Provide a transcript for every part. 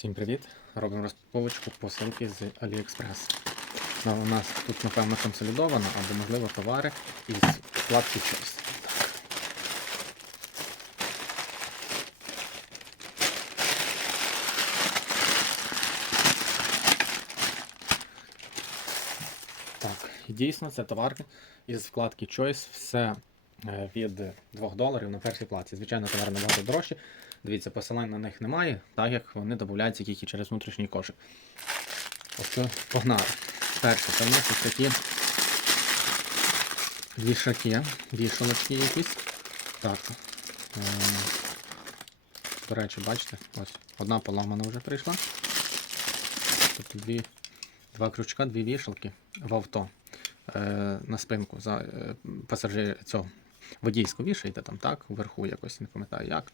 Всім привіт! Робимо розпаковочку посилки з AliExpress. Ну, у нас тут, напевно, консолідовано або, можливо, товари із вкладки Choice. Так, і дійсно це товарки із вкладки Choice. Все від 2 доларів на першій платі. Звичайно, товари набагато дорожчі. Дивіться, посилань на них немає, так як вони додаються тільки через внутрішній кошик. Ось погнали. Перше, це в нас ось такі вішаки, вішалочки якісь. Так. Е, До речі, бачите, ось одна поламана вже прийшла. Тобто дві, два крючка, дві вішалки в авто е, на спинку за е, пасажир цього водійську вішаєте там, так, вверху якось, не пам'ятаю як.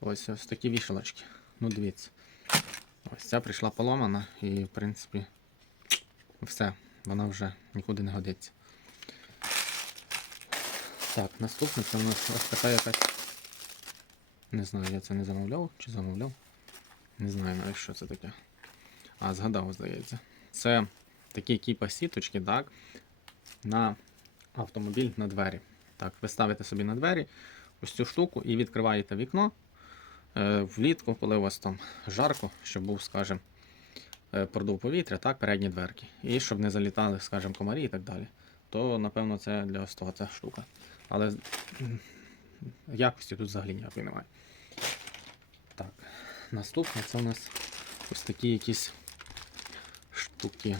Ось ось такі вішалочки. Ну, дивіться. Ось ця прийшла поломана і, в принципі, все, вона вже нікуди не годиться. Так, наступне це у нас ось така якась. Не знаю, я це не замовляв чи замовляв. Не знаю навіть, що це таке. А, згадав, здається. Це такі кіпа сіточки, так, на автомобіль на двері. Так, ви ставите собі на двері ось цю штуку і відкриваєте вікно е, влітку, коли у вас там жарко, щоб був, скажімо, е, продув повітря, так, передні дверки. І щоб не залітали, скажімо, комарі і так далі. То, напевно, це для ось того ця штука. Але якості тут взагалі ніякої немає. Так, наступне це у нас ось такі якісь штуки.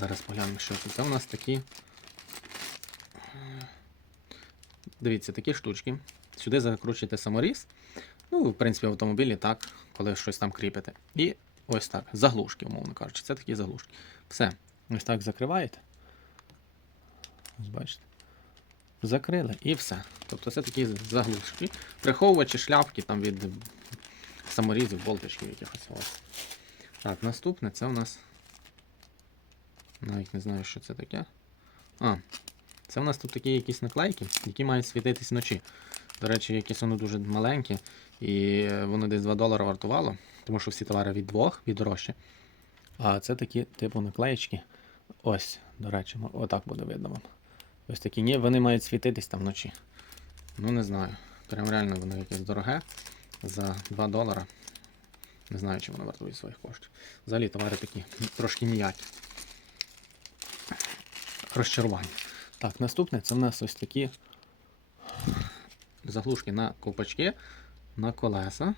Зараз поглянемо, що це. Це у нас такі. Дивіться, такі штучки. Сюди закручуєте саморіз. Ну, в принципі, в автомобілі так, коли щось там кріпите. І ось так. Заглушки, умовно кажучи. Це такі заглушки. Все. Ось так закриваєте. Ось бачите. Закрили і все. Тобто це такі заглушки. Приховувачі шляпки там від саморізів, болтичків якихось. Ось. Так, наступне це у нас. Навіть не знаю, що це таке. А, це у нас тут такі якісь наклейки, які мають світитись вночі. До речі, якісь воно дуже маленькі, і воно десь 2 долари вартувало, тому що всі товари від 2 від дорожче. А це такі типу наклеєчки. Ось, до речі, отак буде видно вам. Ось такі, ні, вони мають світитись там вночі. Ну, не знаю. Прям реально воно якесь дороге. За 2 долара. Не знаю, чи воно вартує своїх коштів. Взагалі товари такі трошки ніякі. Розчарування. Так, наступне це в нас ось такі заглушки на ковпачки, на колеса.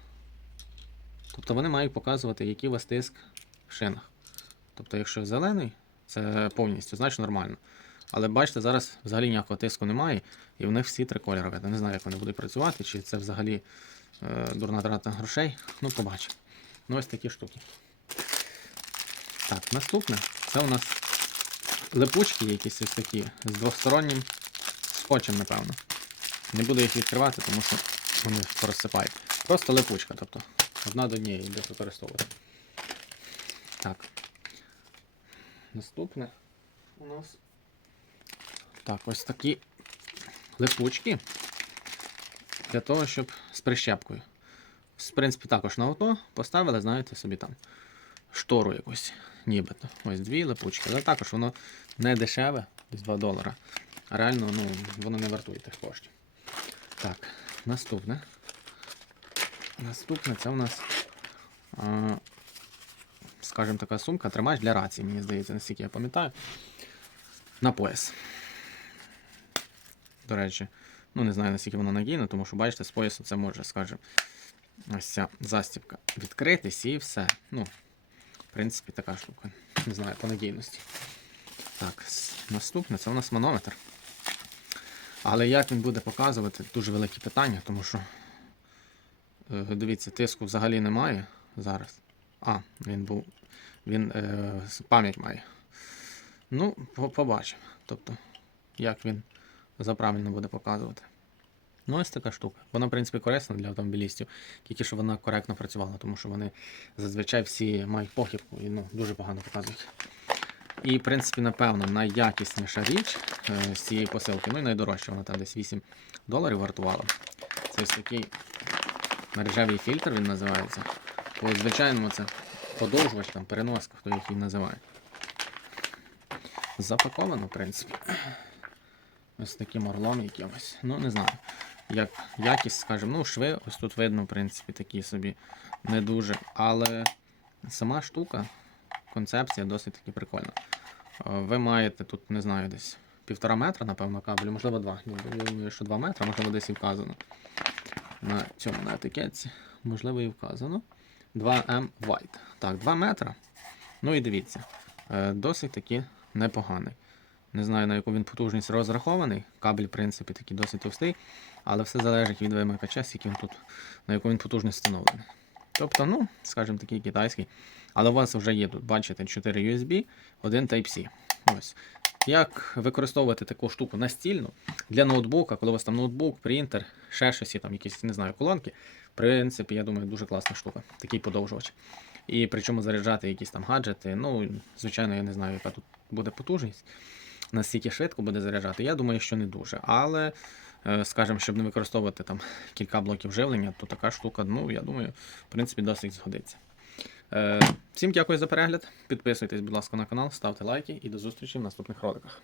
Тобто вони мають показувати, який у вас тиск в шинах. Тобто, якщо зелений, це повністю, значить нормально. Але бачите, зараз взагалі ніякого тиску немає, і в них всі три кольори. Я не знаю, як вони будуть працювати, чи це взагалі е, дурна трата грошей. Ну, побачимо. Ну, ось такі штуки. Так, наступне це у нас липучки якісь ось такі з двостороннім скотчем, напевно. Не буду їх відкривати, тому що вони порозсипають. Просто липучка, тобто одна до однієї буде використовувати. Так. Наступне у нас. Так, ось такі липучки для того, щоб з прищепкою. В принципі, також на авто поставили, знаєте, собі там штору якусь, нібито. Ось дві липучки. Але також воно не дешеве, десь 2 долара. А реально, ну, воно не вартує тих коштів. Так, наступне. Наступне це у нас, скажімо, така сумка, тримач для рації, мені здається, наскільки я пам'ятаю. На пояс. До речі, ну не знаю, наскільки вона надійна, тому що, бачите, з поясу це може, скажімо, ось ця застібка відкритись і все. Ну, в принципі, така штука. Не знаю, по надійності. Так, наступне це у нас манометр. Але як він буде показувати, дуже велике питання, тому що, е, дивіться, тиску взагалі немає зараз. А, він був. Він е, пам'ять має. Ну, побачимо. Тобто, як він заправильно буде показувати. Ну, ось така штука. Вона, в принципі, корисна для автомобілістів, тільки що вона коректно працювала, тому що вони зазвичай всі мають похибку і ну, дуже погано показують. І, в принципі, напевно, найякісніша річ е, з цієї посилки, ну і найдорожча, вона там десь 8 доларів вартувала. Це ось такий мережевий фільтр, він називається. Ось, звичайно, це подовжувач, там, переноска, хто їх і називає. Запаковано, в принципі. Ось таким орлом якимось. Ну, не знаю. Як якість, скажімо, ну, шви, ось тут видно, в принципі, такі собі не дуже. Але сама штука, концепція досить таки прикольна. Е, Ви маєте тут, не знаю, десь півтора метра, напевно, кабелю, можливо, два. Я думаю, що два метри, можливо, десь і вказано. На цьому на етикетці. Можливо, і вказано. 2M White. Так, 2 метра. Ну і дивіться, е, досить таки непоганий. Не знаю, на яку він потужність розрахований. Кабель, в принципі, такий досить товстий, але все залежить від вимикача, скільки він тут, на яку він потужність встановлений. Тобто, ну, скажімо, такий китайський. Але у вас вже є тут, бачите, 4 USB, один Type-C. Ось. Як використовувати таку штуку настільну для ноутбука, коли у вас там ноутбук, принтер, ще щось, там якісь, не знаю, колонки. В принципі, я думаю, дуже класна штука, такий подовжувач. І причому заряджати якісь там гаджети. Ну, звичайно, я не знаю, яка тут буде потужність, наскільки швидко буде заряджати. Я думаю, що не дуже. Але, е, скажімо, щоб не використовувати там кілька блоків живлення, то така штука, ну, я думаю, в принципі, досить згодиться. Е, Всім дякую за перегляд. Підписуйтесь, будь ласка, на канал, ставте лайки і до зустрічі в наступних роликах.